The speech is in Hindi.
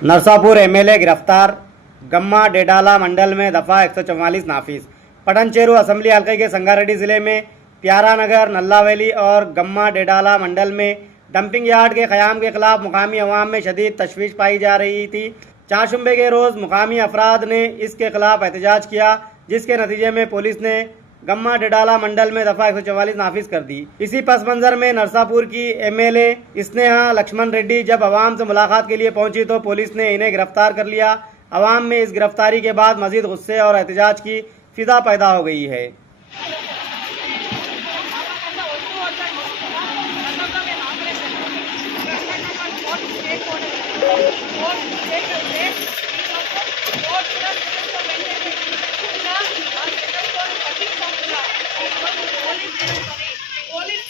नरसापुर एमएलए गिरफ्तार। गम्मा डेडाला मंडल में दफ़ा 144 नाफिज। पटनचेरू असेंबली हल्के के संगारेड्डी ज़िले में प्यारानगर, नल्लावैली और गम्मा डेडाला मंडल में डंपिंग यार्ड के क़याम के खिलाफ मुकामी अवाम में शदीद तशवीश पाई जा रही थी। चारशंबे के रोज़ मुकामी अफराद ने इसके खिलाफ एहतजाज किया, जिसके नतीजे में पुलिस ने गम्मा डेडाला मंडल में दफ़ा 144 नाफिज कर दी। इसी पस मंज़र में नरसापुर की एमएलए स्नेहा लक्ष्मण रेड्डी जब अवाम से मुलाकात के लिए पहुंची तो पुलिस ने इन्हें गिरफ्तार कर लिया। अवाम में इस गिरफ्तारी के बाद मजीद गुस्से और एहतजाज की फिजा पैदा हो गई है। పోలీస్